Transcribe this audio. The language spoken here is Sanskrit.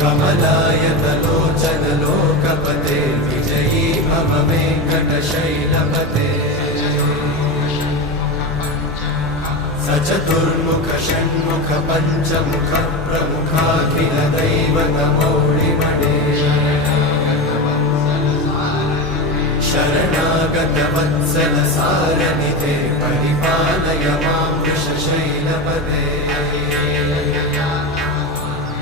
कमलाय तलोचनलोकपते द्विजयीव भवे कटशैलपते स चतुर्मुखषण्मुखपञ्चमुखप्रमुखाखिलदैव तमोणिमणे शरणागतवत्सलसारनिधे परिपालय मां वृषशैलपते